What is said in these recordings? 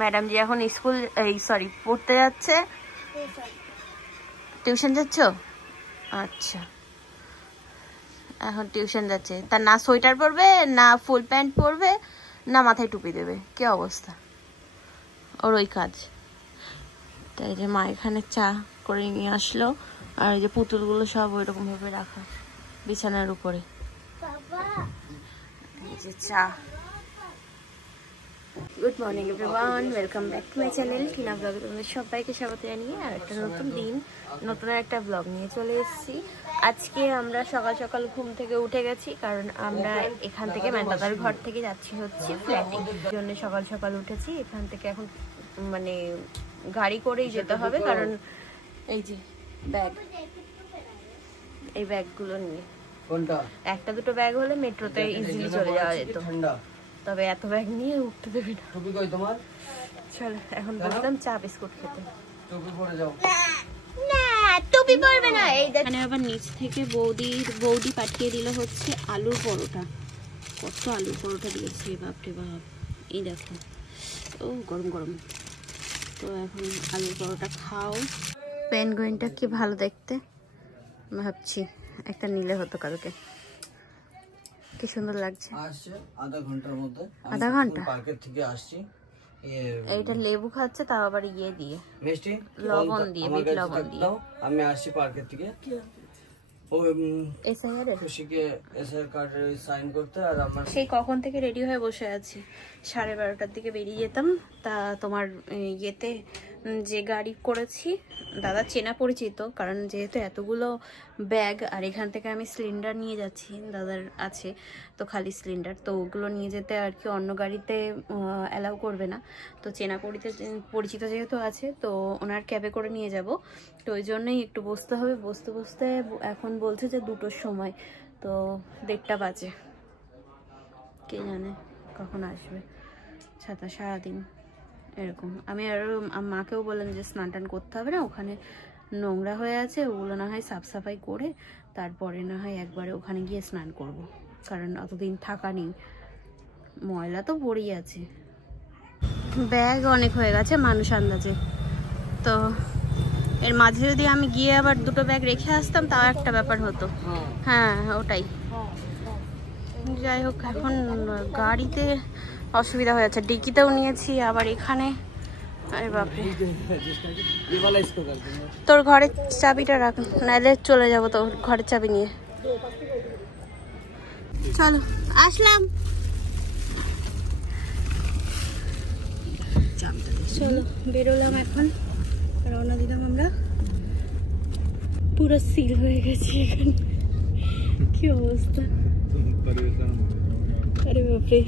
Madam জি এখন school sorry পড়তে যাচ্ছে। টিউশন যাচ্ছ? আচ্ছা, এখন টিউশন যাচ্ছে। তা না সোয়েটার পরবে, না ফুল প্যান্ট পরবে, না মাথায় টুপি দেবে, কি অবস্থা ওর ওই কাজ। তাই যে মা এখানে চা করে নিয়ে আসলো, আর এই যে পুতুলগুলো সব ওই রকম ভাবে রাখা বিছানার উপরে। এই যে চা। Good morning everyone, welcome back to my channel Tina ব্লগে তোমাদের সবাইকে স্বাগত জানিয়ে আর একটা নতুন দিন নতুন একটা ব্লগ নিয়ে চলে এসেছি। আজকে আমরা সকাল সকাল ঘুম থেকে উঠে গেছি, কারণ আমরা এখান থেকে ম্যান্টাদার ঘর থেকে যাচ্ছি হচ্ছে ফ্ল্যাটে। জন্য সকাল সকাল উঠেছি। এখান থেকে এখন মানে গাড়ি করেই যেতে হবে, কারণ এই যে ব্যাগ, এই ব্যাগগুলো নিয়ে একটা দুটো ব্যাগ হলে মেট্রোতে ইজিলি চলে যাওয়া যেত, তবে এত ব্যাগ নিয়ে উঠতে দেবে না। চলো এখন বললাম চা বিস্কুট খেতে। টুপি পরবে না। এই এখানে আবার নিচ থেকে বৌদি পাঠিয়ে দিল হচ্ছে আলুর পরোটা। কত আলুর পরোটা দিয়েছে, বাপরে বাপ। এই দেখো, ও গরম গরম। তো এখন আলুর পরোটা খাও। পেনগুইনটা কি ভালো দেখতে, ভাবছি একটা নিলে হতো কালকে। কি সুন্দর লাগছে। আসছে আধা ঘন্টার মধ্যে। আধা ঘন্টা পার্কের থেকে আসছি। এইটা লেবু খাচ্ছে, তাও আবার ইয়ে দিয়ে, মিষ্টি লবণ দিয়ে, বিট লবণ দিয়ে। আমি আসছি পার্কের থেকে খুশিকে এসআর কার্ডে সাইন করতে। আর আমার সেই কখন থেকে রেডি হয়ে বসে আছি, 12:30টার দিকে বেরিয়ে যেতাম। তা তোমার ইয়েতে যে গাড়ি করেছি, দাদা চেনা পরিচিত, কারণ যেহেতু এতগুলো ব্যাগ আর এখান থেকে আমি সিলিন্ডার নিয়ে যাচ্ছি, দাদার আছে তো খালি সিলিন্ডার, তো ওগুলো নিয়ে যেতে আর কি অন্য গাড়িতে অ্যালাউ করবে না। তো চেনা পরিচিত যেহেতু আছে, তো ওনার ক্যাবে করে নিয়ে যাব। তো ওই জন্যই একটু বসতে হবে। বসতে বসতে এখন বলছে যে 2টোর সময়, তো 1:30 বাজে, কে জানে কখন আসবে। ছাতা সারাদিন এরকম। আমি আরও মাকেও বললাম যে স্নান টান করতে হবে না, ওখানে নোংরা হয়ে আছে, ওগুলো না হয় সাফ সাফাই করে তারপরে না হয় একবারে ওখানে গিয়ে স্নান করব, কারণ অতদিন থাকা নেই, ময়লা তো পড়েই আছে। ব্যাগ অনেক হয়ে গেছে মানুষ আন্দাজে। তো এর মাঝে যদি আমি গিয়ে আবার 2টো ব্যাগ রেখে আসতাম তাও একটা ব্যাপার হতো। হ্যাঁ ওটাই। যাই হোক, এখন গাড়িতে অসুবিধা হয়ে যাচ্ছে। ডিকিতেও নিয়েছি, আবার এখানে। আরে বাপরে, তোর ঘরের চাবিটা রাখ, নাহলে চলে যাবো তোর ঘরের চাবি নিয়ে। চলো আসলাম। চলো বেরোলাম, এখন রওনা দিলাম আমরা। পুরো সিল হয়ে গেছি এখন, কি অবস্থা। আরে বাপরে,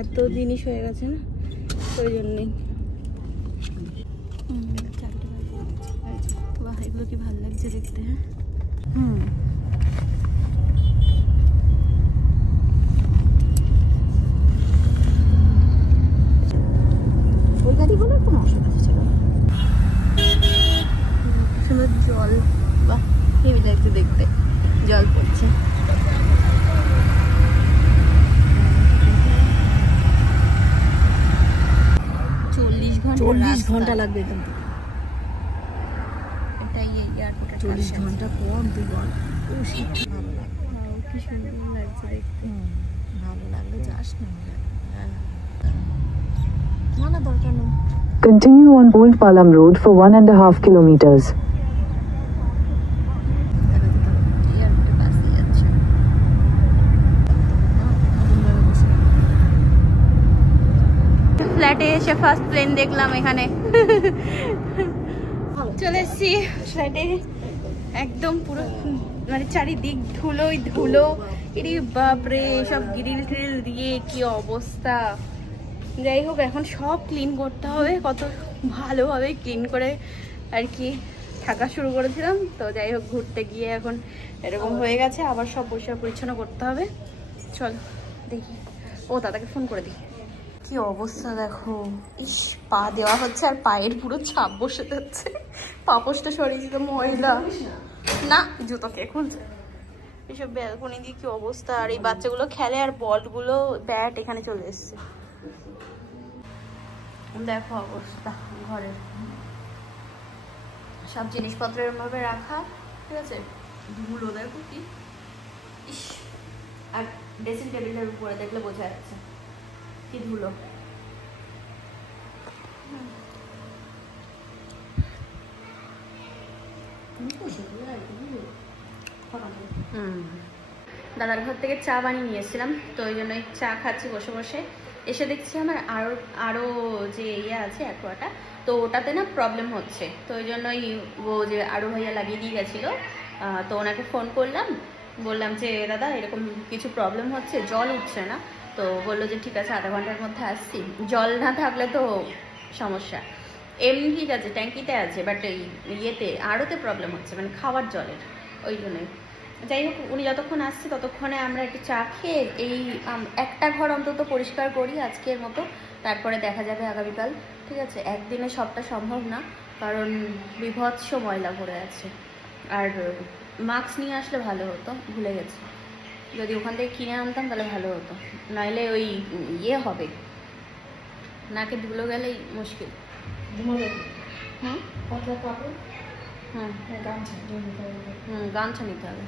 এত জিনিস হয়ে গেছে না, ওই জন্যই। বাহ, এগুলো কি ভালো লাগছে দেখতে। হ্যাঁ ওই গাড়িগুলোর কোনো অসুবিধা ছিল না। সুন্দর জল, বাহ হেভি লাগছে দেখতে, জল পড়ছে। চল্লিশ ঘন্টা লাগবে কিন্তু, এটাই এয়ারপোর্টের 40 ঘন্টা পর 2 বার। ভালো লাগবে, কি সুন্দর লাগছে দেখতে। ভালো লাগলো, যাস না না দরকার নেই। Continue on Old Palam Road for 1.5 kilometers. ফ্ল্যাটে এসে ফার্স্ট প্লেন দেখলাম এখানে। চলে এসছি ফ্ল্যাটে, একদম পুরো মানে চারিদিক ধুলোই ধুলো। এরে বাপরে, সব গ্রিল ট্রিল দিয়ে কি অবস্থা। যাই হোক, এখন সব ক্লিন করতে হবে, কত ভালোভাবে ক্লিন করে আর কি থাকা শুরু করেছিলাম। তো যাই হোক, ঘুরতে গিয়ে এখন এরকম হয়ে গেছে, আবার সব পরিষ্কার পরিচ্ছন্ন করতে হবে। চলো দেখি, ও দাদাকে ফোন করে দিই। কি অবস্থা দেখো, ইস পা দেওয়া হচ্ছে আর পায়ের পুরো ছাপ বসে যাচ্ছে। পাপোশটা সরিয়েছি তো ময়লা না, জুতো কে খুলছে। এসব ব্যালকনি দিয়ে কি অবস্থা। আর এই বাচ্চাগুলো খেলে, আর বলগুলো ব্যাট এখানে চলে এসছে। দেখো অবস্থা ঘরের সব জিনিসপত্র এরমভাবে রাখা, ঠিক আছে। ধুলো দেখো কি, ইস। আর ড্রেসিং টেবিলের উপরে দেখলে বোঝা যাচ্ছে কি ধুলো। দাদার ঘর থেকে চা বানিয়ে নিয়েছিলাম, তো ওই জন্যই চা খাচ্ছি বসে বসে। এসে দেখছি আমার আরও যে ইয়ে আছে অ্যাকোয়াটা, তো ওটাতে না প্রবলেম হচ্ছে, তো ওই জন্যই ও যে আরও ভাইয়া লাগিয়ে দিয়ে গেছিলো, তো ওনাকে ফোন করলাম, বললাম যে দাদা এরকম কিছু প্রবলেম হচ্ছে, জল উঠছে না। তো বললো যে ঠিক আছে, আধা ঘন্টার মধ্যে আসছি। জল না থাকলে তো সমস্যা, এমনি ঠিক আছে ট্যাঙ্কিতে আছে, বাট এই ইয়েতে আরোতে প্রবলেম হচ্ছে, মানে খাওয়ার জলের। ওই জন্যই যাই হোক, উনি যতক্ষণ আসছে ততক্ষণে আমরা একটু চা খেয়ে এই একটা ঘর অন্তত পরিষ্কার করি আজকের মতো, তারপরে দেখা যাবে আগামীকাল, ঠিক আছে। একদিনে সবটা সম্ভব না, কারণ বিভৎস ময়লা পড়ে আছে। আর মাস্ক নিয়ে আসলে ভালো হতো, ভুলে গেছি। যদি ওখান থেকে কিনে আনতাম তাহলে ভালো হতো, নাহলে ওই ইয়ে হবে, নাকে ধুলো গেলেই মুশকিল। হুম গামছা নিতে হবে।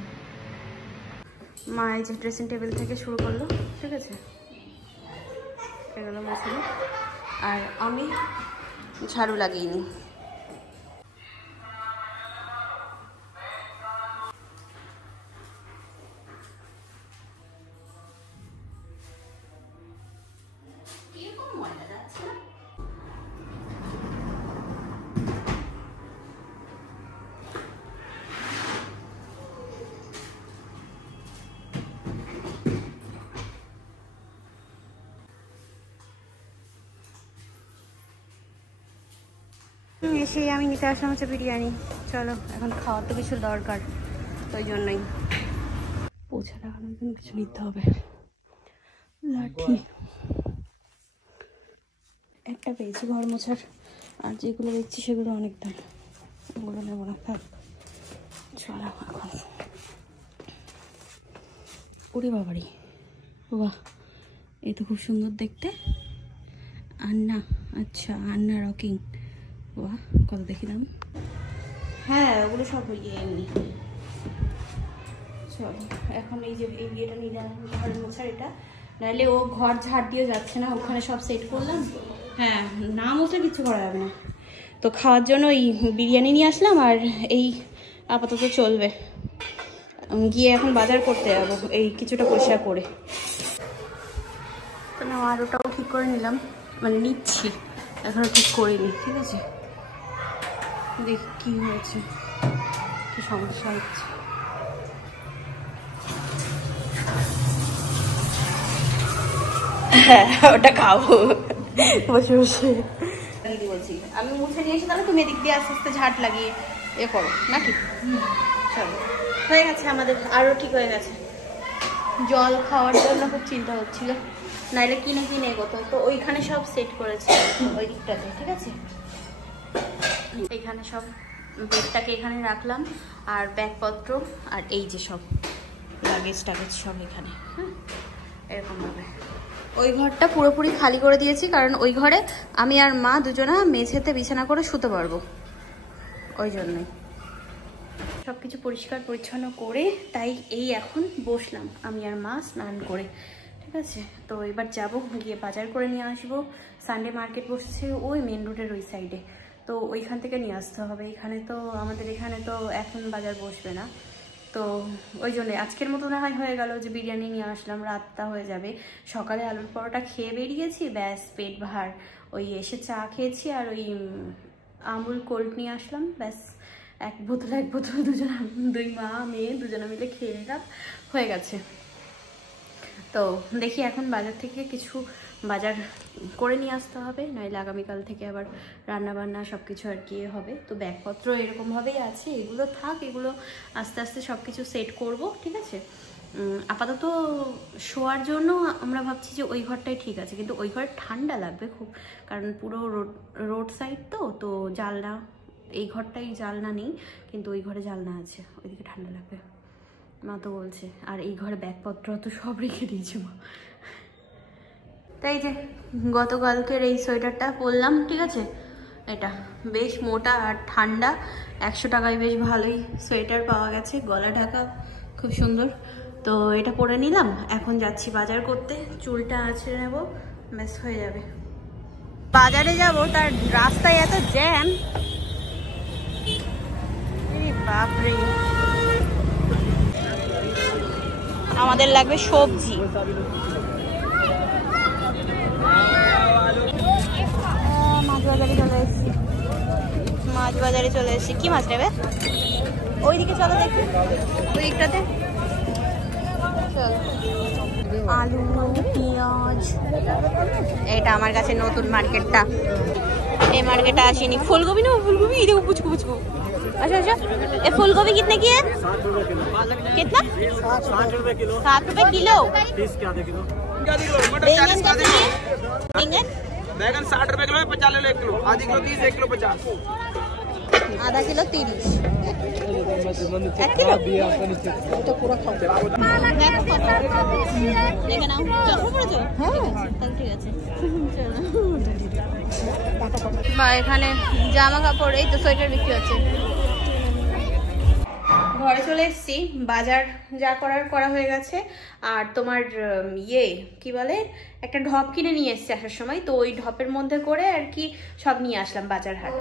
মা এই যে ড্রেসিং টেবিল থেকে শুরু করলো, ঠিক আছে, এগুলো মুছে, আর আমি ঝাড়ু লাগিয়ে নিই। এসে আমি নিতে আসলাম হচ্ছে বিরিয়ানি। চলো এখন খাওয়ার তো কিছু দরকার, ওই জন্যই পোছা লাগানোর জন্য কিছু নিতে হবে। লাঠি একটা পেয়েছি ঘর মোছার, আর যেগুলো দেখছি সেগুলো অনেক দাম, ওগুলো নেবো না, থাক। চলো এখন, ওরে বাবারি, বাহ এই তো খুব সুন্দর দেখতে। আন্না, আচ্ছা আন্না রকিং, বাহ কত দেখি দাম। হ্যাঁ ওগুলো সব ইয়ে এমনি। চলো এখন এই যে এই বিয়েটা নিয়ে ঘর মোছার, এটা নাহলে ও ঘর ঝাড় দিয়ে যাচ্ছে না, ওখানে সব সেট করলাম। হ্যাঁ না মোছা কিছু করা যাবে না। তো খাওয়ার জন্য এই বিরিয়ানি নিয়ে আসলাম, আর এই আপাতত চলবে। গিয়ে এখন বাজার করতে যাবো এই কিছুটা পয়সা করে। তো না আর ওটাও ঠিক করে নিলাম, মানে নিচ্ছি, এখনো ঠিক করিনি, ঠিক আছে। দেখি কি হয়েছে, কি সমস্যা হচ্ছে। হ্যাঁ ওটা খাবো বসে বসে। বলছি আমি মুছে নিয়ে এসে, তাহলে তুমি এদিক দিয়ে আস্তে আস্তে ঝাঁট লাগিয়ে এ করো নাকি। চলো হয়ে গেছে আমাদের, আরও ঠিক হয়ে গেছে। জল খাওয়ার জন্য খুব চিন্তা হচ্ছিল, নাইলে কিনে কিনে এগোতো। তো ওইখানে সব সেট করেছে ওই দিকটাতে, ঠিক আছে। এইখানে সব বেডটাকে এখানে রাখলাম, আর ব্যাগপত্র আর এই যে সব লাগেজ টাগেজ সব এখানে, হ্যাঁ এরকমভাবে। ওই ঘরটা পুরোপুরি খালি করে দিয়েছি, কারণ ওই ঘরে আমি আর মা দুজনা মেঝেতে বিছানা করে শুতে পারবো, ওই জন্যই। সব কিছু পরিষ্কার পরিচ্ছন্ন করে তাই এই এখন বসলাম আমি আর মা স্নান করে, ঠিক আছে। তো এবার যাব, গিয়ে বাজার করে নিয়ে আসবো। সানডে মার্কেট বসেছে ওই মেন রোডের ওই সাইডে, তো ওইখান থেকে নিয়ে আসতে হবে। এখানে তো আমাদের এখানে তো এখন বাজার বসবে না, তো ওই জন্যে আজকের মতো না হয় হয়ে গেল যে বিরিয়ানি নিয়ে আসলাম, রাতটা হয়ে যাবে। সকালে আলুর পরোটা খেয়ে বেরিয়েছি, ব্যাস পেট ভার। ওই এসে চা খেয়েছি, আর ওই আমুল কোল্ড নিয়ে আসলাম, ব্যাস এক বোতল দুই মা মেয়ে দুজনে মিলে খেয়ে নিলাম, হয়ে গেছে। তো দেখি এখন বাজার থেকে কিছু বাজার করে নিয়ে আসতে হবে, নইলে আগামীকাল থেকে আবার রান্নাবান্না সব কিছু আর কি হবে। তো ব্যাগপত্র এরকমভাবেই আছে, এগুলো থাক, এগুলো আস্তে আস্তে সব কিছু সেট করব, ঠিক আছে। আপাতত শোয়ার জন্য আমরা ভাবছি যে ওই ঘরটাই ঠিক আছে, কিন্তু ওই ঘরে ঠান্ডা লাগবে খুব, কারণ পুরো রোড সাইড তো জানলা, এই ঘরটাই জানলা নেই, কিন্তু ওই ঘরে জানলা আছে, ওইদিকে ঠান্ডা লাগবে মা তো বলছে। আর এই ঘরে ব্যাগপত্র তো সব রেখে দিয়েছে মা। তাই যে গতকালকের এই সোয়েটারটা পরলাম, ঠিক আছে, এটা বেশ মোটা আর ঠান্ডা, 100 টাকায় বেশ ভালোই সোয়েটার পাওয়া গেছে, গলা ঢাকা, খুব সুন্দর। তো এটা পরে নিলাম, এখন যাচ্ছি বাজার করতে, চুলটা আঁচড়ে নেব, ব্যাস হয়ে যাবে। বাজারে যাব, তার রাস্তায় এত জ্যাম, বাপরে। আমাদের লাগবে সবজি, মাছ বাজারে চলে এসেছি, মাছ বাজারে চলে এসেছি। কি মাছ নেবে? ওইদিকে চলো দেখি, ওই দিকটাতে চলো। আলু, পেঁয়াজ, এটা আমার কাছে নতুন মার্কেটটা, এই মার্কেটে আসিনি। ফুলকপি না, ফুলকপি এই দেখো, পুচকু পুচকু। अच्छा अच्छा, ये फूलगोभी कितने की है? कितना? 60 रुपए किलो। 60 रुपए किलो। 30 के आधे किलो। बैंगन कितने की है? बैंगन? बैंगन 60 रुपए किलो है, 50 ले लो 1 किलो। आधी किलो 30, 1 किलो 50। आधा किलो 30। 1 किलो? तो पूरा खाओ। দেখে নাও, চলো পড়েছো? হ্যাঁ, তাহলে ঠিক আছে, চলো। বা এখানে জামা কাপড়, এই তো সোয়েটার বিক্রি হচ্ছে। ঘরে চলে এসেছি, বাজার যা করা হয়ে গেছে। আর তোমার কি বলে, একটা ঢপ কিনে নিয়ে এসেছি আসার সময়, তো ওই ঢপের মধ্যে করে আর কি সব নিয়ে আসলাম বাজার হাট।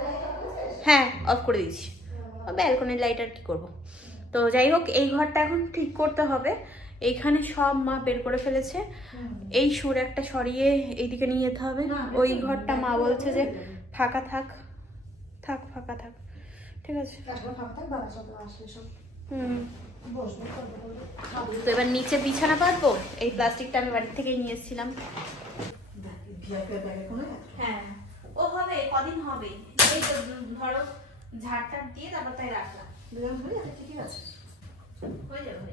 হ্যাঁ, অফ করে দিয়েছি, ব্যালকনির লাইট আর কি করবো। তো যাই হোক, এই ঘরটা এখন ঠিক করতে হবে। এইখানে সব মা বের করে ফেলেছে, এই সুর একটা সরিয়ে এইদিকে নিয়ে যেতে হবে। ওই ঘরটা মা বলছে যে ফাঁকা থাক, ফাঁকা থাক, ঠিক আছে। তো এবার নিচে বিছানা পাতবো। এই প্লাস্টিকটা আমি বাড়ির থেকেই নিয়ে এসেছিলাম। হ্যাঁ, ও হবে, কদিন হবে, এই তো ধরো ঝাড়টার দিয়ে তারপর তাই রাখলাম, ঠিক আছে, হয়ে যাবে।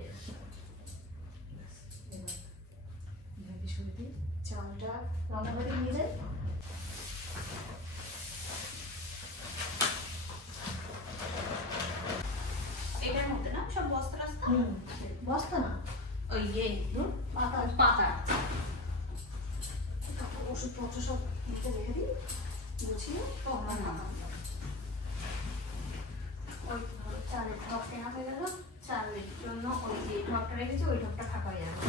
চালটা রান্নাঘরে নিয়ে যাই। এটার মধ্যে না সব বস্তা রাস্তা, বস্তা না, ওই পাতা ওষুধপত্র সব রেখে দিই গুছিয়ে। ওই চালের ঢপ কেনা হয়ে গেল, চালের জন্য ওই যে ঢপটা রেখেছি, ওই ঢপটা ফাঁকা হয়ে যাবে।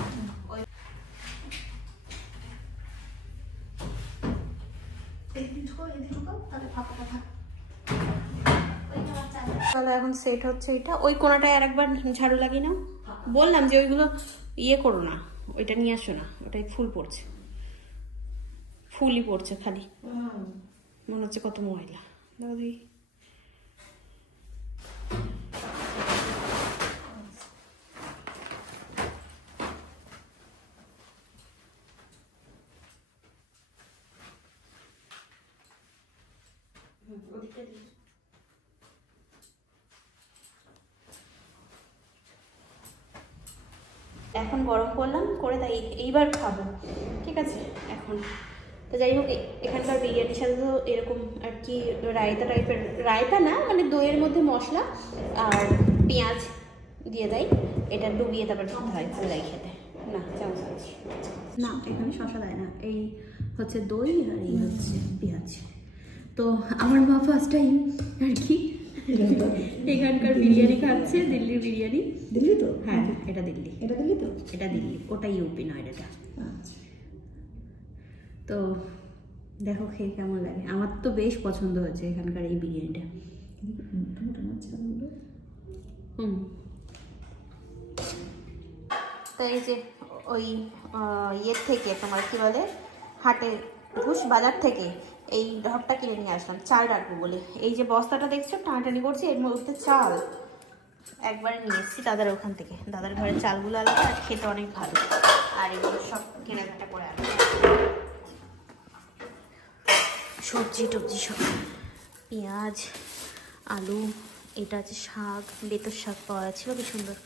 এখন সেট হচ্ছে এটা, ওই কোনাটায় আরেকবার ঝাড়ু লাগিয়ে নাও। বললাম যে ওইগুলো ইয়ে করো না, ওইটা নিয়ে আসো না, ওটাই ফুল পড়ছে, ফুলই পড়ছে খালি, মনে হচ্ছে কত ময়লা। দাদি এখন গরম করলাম করে, তাই এইবার খাবো, ঠিক আছে। এখন তো যাই হোক, এখানকার বিরিয়ানির সাথে তো এরকম আর কি রায়তা টাইপের, রায়তা না মানে দইয়ের মধ্যে মশলা আর পেঁয়াজ দিয়ে দেয়, এটা ডুবিয়ে তারপর খেতে হয়, ভালো লাগে খেতে। না চামচ আছে না, এখানে শসা দেয় না, এই হচ্ছে দই আর এই হচ্ছে পেঁয়াজ। তো আমার মা ফার্স্ট টাইম আর কি এখানকার বিরিয়ানি খাচ্ছে, দিল্লির বিরিয়ানি। দিল্লি তো? হ্যাঁ, এটা দিল্লি। এটা দিল্লি তো? এটা দিল্লি, ওটা ইউপি নয় এটা। তো দেখো খেয়ে কেমন লাগে, আমার তো বেশ পছন্দ হয়েছে এখানকার এই বিরিয়ানিটা। তো এই যে ওই ইয়ের থেকে তোমার কি বলে হাটে ঘুষ বাজার থেকে এই ঢপটা কিনে নিয়ে আসলাম চাল রাখবো বলে। এই যে বস্তাটা দেখছো টানাটানি করছি, এর মধ্যে চাল একবারে নিয়ে এসেছি দাদার ওখান থেকে। দাদার ঘরের চালগুলো আলাদা আর খেতে অনেক ভালো, আর এগুলো সব কেনাকাটা করে আনবো। সবজি টবজি সব, পেঁয়াজ, আলু, এটা আছে শাক, বেতর শাক পাওয়া যাচ্ছিল কি সুন্দর,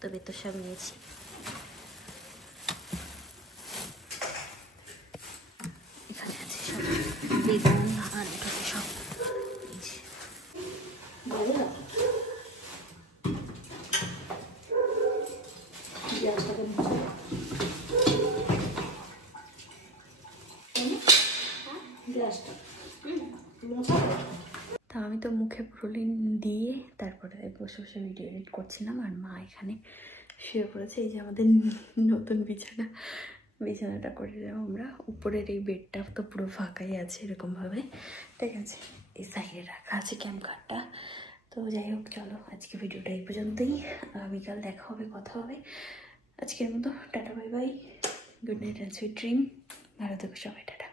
তো বেতর শাক নিয়েছি। এখানে আছে সব বেগুন আর এখানে সব তো মুখে প্রলিন দিয়ে তারপরে বসে বসে ভিডিও এডিট করছিলাম, আর মা এখানে শুয়ে পড়েছে। এই যে আমাদের নতুন বিছানাটা করে দিলাম আমরা। উপরের এই বেডটা তো পুরো ফাঁকাই আছে এরকমভাবে, ঠিক আছে। এই সাইডে রাখা আছে ক্যাম্প কার্ডটা। তো যাই হোক, চলো আজকে ভিডিওটা এই পর্যন্তই। বিকাল দেখা হবে, কথা হবে। আজকের মতো tata, bye bye, good night and sweet dream. ভালো থেকো সবাই, টাটা।